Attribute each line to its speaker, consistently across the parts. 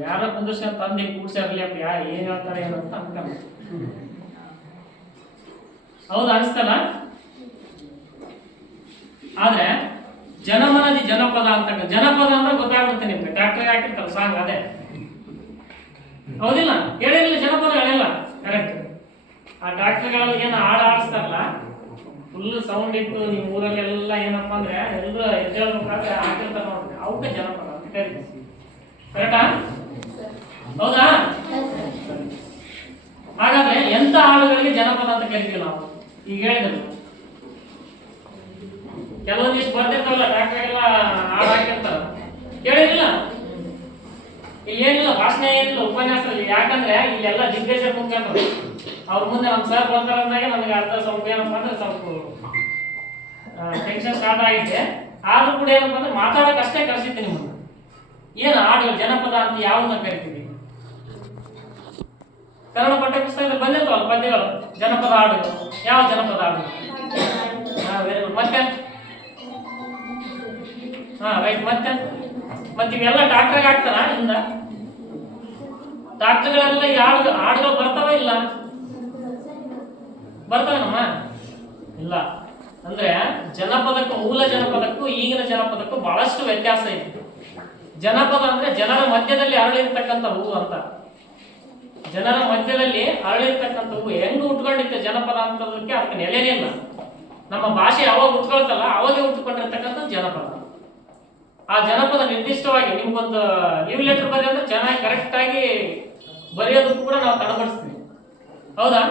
Speaker 1: ಯಾರ ಅಂತ ತಂದೆ ಕೂಡ್ಸಿರ್ಲಿ ಅಪ್ಪ ಯಾ ಏನು ಹೇಳ್ತಾರೆ ಏನು ಅಂತ ಹೌದು, ಅನಿಸ್ತಲ್ಲ? ಆದ್ರೆ ಜನಮನದಿ ಜನಪದ ಅಂತ ಜನಪದ ಅಂದ್ರೆ ಗೊತ್ತಾಗುತ್ತೆ ನಿಮ್ಗೆ. ಟ್ರ್ಯಾಕ್ಟರ್ ಹಾಕಿರ್ತಾರೆ ಸಾಂಗ್ ಅದೇ. ಹೌದಿಲ್ಲ? ಹೇಳಿರಲಿಲ್ಲ ಹೇಳಿಲ್ಲ. ಕರೆಕ್ಟ್ ಆ ಟ್ರ್ಯಾಕ್ಟರ್ಗಳಲ್ಲಿ ಏನು ಹಾಡು ಆಡಿಸ್ತಾರಲ್ಲ ಫುಲ್ ಸೌಂಡ್ ಇಟ್ಟು ನಿಮ್ಮ ಊರಲ್ಲಿ ಎಲ್ಲ ಏನಪ್ಪ ಅಂದ್ರೆ ಎಲ್ಲರೂ ಎದ್ದೇಳ್ಬೇಕಾದ್ರೆ ಹಾಕಿರ್ತಾರೆ ನೋಡ್ರಿ. ಅವಕ್ಕೆ ಜನಪದ ಅಂತ ಕರೀತೀವಿ ಕರೆಕ್ಟಾ ಹೌದಾ? ಹಾಗಾದ್ರೆ ಎಂತ ಹಾಡುಗಳಿಗೆ ಜನಪದ ಅಂತ ಕರಿತೀವಿ ನಾವು? ಈಗ ಹೇಳಿದ್ರು. ಕೆಲವೊಂದಿಷ್ಟು ಬರ್ತಿರ್ತಾವಲ್ಲ ಟ್ರ್ಯಾಕ್ಟರ್ಗೆಲ್ಲ ಹಾಡು ಹಾಕಿರ್ತಾರ. ಕೇಳಿರ್ಲಿಲ್ಲ? ಇಲ್ಲಿ ಏನಿಲ್ಲ ಭಾಷಣ ಏನಿಲ್ಲ ಉಪನ್ಯಾಸ ಇಲ್ಲ ಯಾಕಂದ್ರೆ ಇಲ್ಲೆಲ್ಲ ದಿಗ್ಗಜ ಕುಂತ್ಕೊಂಡ್ರು ಅವ್ರ ಮುಂದೆ ನಮ್ಮ ಸರ್ ಬರ್ತಾರ ಅಂದಾಗ ನನಗೆ ಅರ್ಧ ಸ್ವಲ್ಪ ಏನಪ್ಪ ಅಂದ್ರೆ ಸ್ವಲ್ಪ ಟೆನ್ಷನ್ ಸ್ಟಾರ್ಟ್ ಆಗಿದೆ ಆದ್ರೂ ಕೂಡ ಏನಪ್ಪ ಅಂದ್ರೆ ಮಾತಾಡಕ್ ಅಷ್ಟೇ ಕರ್ಸಿದ್ದೆ ನಿಮ್ಮನ್ನ ಏನು ಹಾಡು ಜನಪದ ಅಂತ ಯಾವುದನ್ನ ಕರಿತೀವಿ ಕನ್ನಡ ಪಠ್ಯ ಪುಸ್ತಕದಲ್ಲಿ ಬಂದಿರ್ತಾವಲ್ಲ ಪದ್ಯಗಳು? ಜನಪದ ಹಾಡು ಯಾವ ಜನಪದ ಹಾಡು ಮತ್ತೆ? ಹಾ ರೈಟ್ ಮತ್ತೆ? ಮತ್ತೆ ಇವೆಲ್ಲ ಡಾಕ್ಟರ್ಗೆ ಆಗ್ತಾರ ಇಂದ ಡಾಕ್ಟರ್ಗಳೆಲ್ಲ ಯಾವ ಹಾಡು ಹಾಡುಗಳು ಬರ್ತಾವ ಇಲ್ಲ? ಬರ್ತಾವೇನಮ್ಮ ಇಲ್ಲ. ಅಂದ್ರೆ ಜನಪದಕ್ಕೂ, ಮೂಲ ಜನಪದಕ್ಕೂ, ಈಗಿನ ಜನಪದಕ್ಕೂ ಬಹಳಷ್ಟು ವ್ಯತ್ಯಾಸ ಇದೆ. ಜನಪದ ಅಂದ್ರೆ ಜನರ ಮಧ್ಯದಲ್ಲಿ ಅರಳಿರ್ತಕ್ಕಂಥ ಹೂವು ಅಂತ. ಜನರ ಮಧ್ಯದಲ್ಲಿ ಅರಳಿರ್ತಕ್ಕಂಥ ಹೂವು ಹೆಂಗ್ ಉಟ್ಕೊಂಡಿತ್ತು ಜನಪದ ಅಂತದಕ್ಕೆ ಅದಕ್ಕೆ ನೆಲೆನೇ ಇಲ್ಲ. ನಮ್ಮ ಭಾಷೆ ಯಾವಾಗ ಉಟ್ಕೊಳ್ತಲ್ಲ ಅವಾಗೆ ಉಟ್ಕೊಂಡಿರ್ತಕ್ಕಂಥ ಜನಪದ. ಆ ಜನಪದ ನಿರ್ದಿಷ್ಟವಾಗಿ ನಿಮ್ಗೊಂದು ಲೀವ್ ಲೆಟರ್ ಬರೆಯೋದು ಚೆನ್ನಾಗಿ ಕರೆಕ್ಟ್ ಆಗಿ ಬರೆಯೋದಕ್ಕೂ ಕೂಡ ನಾವು ತಡಪಡಿಸ್ತೀವಿ. ಹೌದಾ?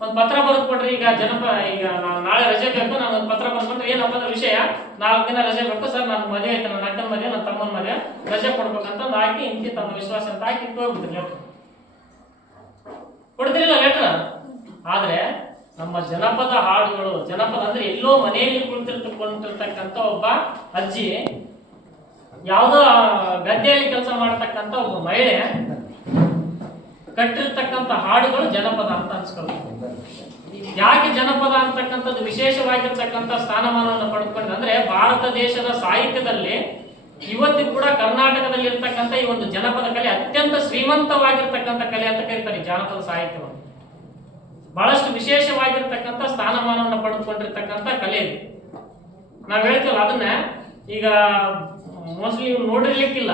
Speaker 1: ಒಂದು ಪತ್ರ ಬರೆದು ಕೊಡ್ರಿ, ಈಗ ಜನಪ, ಈಗ ನಾನು ನಾಳೆ ರಜೆ ಬೇಕು, ನಾನು ಒಂದು ಪತ್ರ ಬರ್ಕೊಂಡ್ರೆ ಏನಪ್ಪ ಅಂದ್ರೆ ವಿಷಯ, ನಾಲ್ಕು ದಿನ ರಜೆ ಬೇಕು, ಸರ್, ನಾನು ಮದುವೆ ಐತೆ ನನ್ನ ಅಕ್ಕನ ಮದುವೆ ನನ್ನ ತಮ್ಮನ ಮದುವೆ, ರಜೆ ಕೊಡ್ಬೇಕಂತ ಒಂದು ಹಾಕಿ ಇಂತಿ ತಮ್ಮ ವಿಶ್ವಾಸ ಅಂತ ಹಾಕಿ ಹೋಗ್ಬಿಡ್ತೀನಿ ಲೆಟ್ರ್. ಕೊಡ್ತಿರಲಿಲ್ಲ ಆದ್ರೆ ನಮ್ಮ ಜನಪದ ಹಾಡುಗಳು, ಜನಪದ ಅಂದ್ರೆ ಎಲ್ಲೋ ಮನೆಯಲ್ಲಿ ಕುಳಿತಿರ್ತಕ್ಕಂಥ ಒಬ್ಬ ಅಜ್ಜಿ, ಯಾವುದೋ ಗದ್ದೆಯಲ್ಲಿ ಕೆಲಸ ಮಾಡತಕ್ಕಂಥ ಒಬ್ಬ ಮಹಿಳೆ ಕಟ್ಟಿರ್ತಕ್ಕಂಥ ಹಾಡುಗಳು ಜನಪದ ಅಂತ ಅನ್ಸ್ಕೊಳ್ತಾರೆ ಯಾಕೆ ಜನಪದ ಅಂತಕ್ಕಂಥದ್ದು ವಿಶೇಷವಾಗಿರ್ತಕ್ಕಂಥ ಸ್ಥಾನಮಾನವನ್ನು ಪಡೆದುಕೊಂಡಿದೆ ಅಂದ್ರೆ ಭಾರತ ದೇಶದ ಸಾಹಿತ್ಯದಲ್ಲಿ ಇವತ್ತಿಗೂ ಕೂಡ ಕರ್ನಾಟಕದಲ್ಲಿ ಇರ್ತಕ್ಕಂಥ ಈ ಒಂದು ಜನಪದ ಕಲೆ ಅತ್ಯಂತ ಶ್ರೀಮಂತವಾಗಿರ್ತಕ್ಕಂಥ ಕಲೆ ಅಂತ ಕರೀತಾರೆ ಜಾನಪದ ಸಾಹಿತ್ಯವನ್ನು. ಬಹಳಷ್ಟು ವಿಶೇಷವಾಗಿರ್ತಕ್ಕಂಥ ಸ್ಥಾನಮಾನವನ್ನು ಪಡೆದುಕೊಂಡಿರ್ತಕ್ಕಂಥ ಕಲೆ ಇದು. ನಾವ್ ಹೇಳ್ತೀವಲ್ಲ, ಅದನ್ನ ಈಗ ಮೋಸ್ಟ್ಲಿ ನೋಡಿರ್ಲಿಕ್ಕಿಲ್ಲ.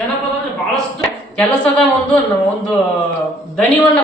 Speaker 1: ಜನಪದ ಅಂದ್ರೆ ಬಹಳಷ್ಟು ಕೆಲಸದ ಒಂದು ಒಂದು ದಣಿವನ್ನ